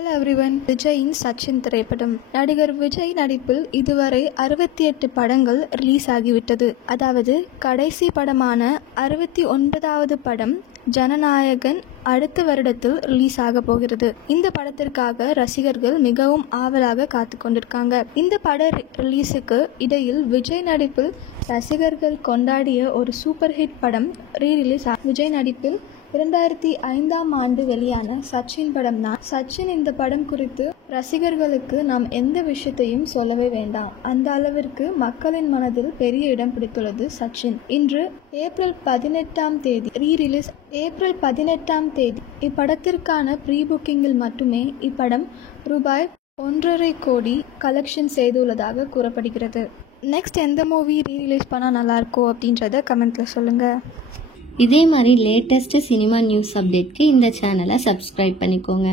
Hello everyone. விஜயின் சச்சின் திரைப்படம். நடிகர் விஜய் நடிப்பில் இதுவரை 68 படங்கள் ரிலீஸ் ஆகிவிட்டது. அதாவது கடைசி படமான 69வது படம் ஜனநாயகன் அடுத்த வருடத்தில் ரிலீஸ் ஆக போகிறது. இந்த படத்திற்காக ரசிகர்கள் மிகவும் ஆவலாக காத்து கொண்டிருக்காங்க. இந்த பட ரிலீஸுக்கு இடையில் விஜய் நடிப்பில் ரசிகர்கள் கொண்டாடிய ஒரு சூப்பர் ஹிட் படம் ரீரிலீஸ். விஜய் நடிப்பில் 2005ஆம் ஆண்டு வெளியான சச்சின் படம் தான். சச்சின் இந்த படம் குறித்து ரசிகர்களுக்கு நாம் எந்த விஷயத்தையும் சொல்லவே வேண்டாம். அந்த அளவிற்கு மக்களின் மனதில் பெரிய இடம் பிடித்துள்ளது சச்சின். இன்று ஏப்ரல் 18ஆம் தேதி ரீரிலீஸ். ஏப்ரல் 18ஆம் தேதி இப்படத்திற்கான ப்ரீ புக்கிங்கில் மட்டுமே இப்படம் ரூபாய் 1.5 கோடி கலெக்ஷன் செய்துள்ளதாக கூறப்படுகிறது. நெக்ஸ்ட் எந்த மூவி ரீரிலீஸ் பண்ணால் நல்லாயிருக்கும் அப்படின்றத கமெண்ட்டில் சொல்லுங்கள். இதே மாதிரி லேட்டஸ்ட் சினிமா நியூஸ் அப்டேட்க்கு இந்த சேனலை சப்ஸ்கிரைப் பண்ணிக்கோங்க.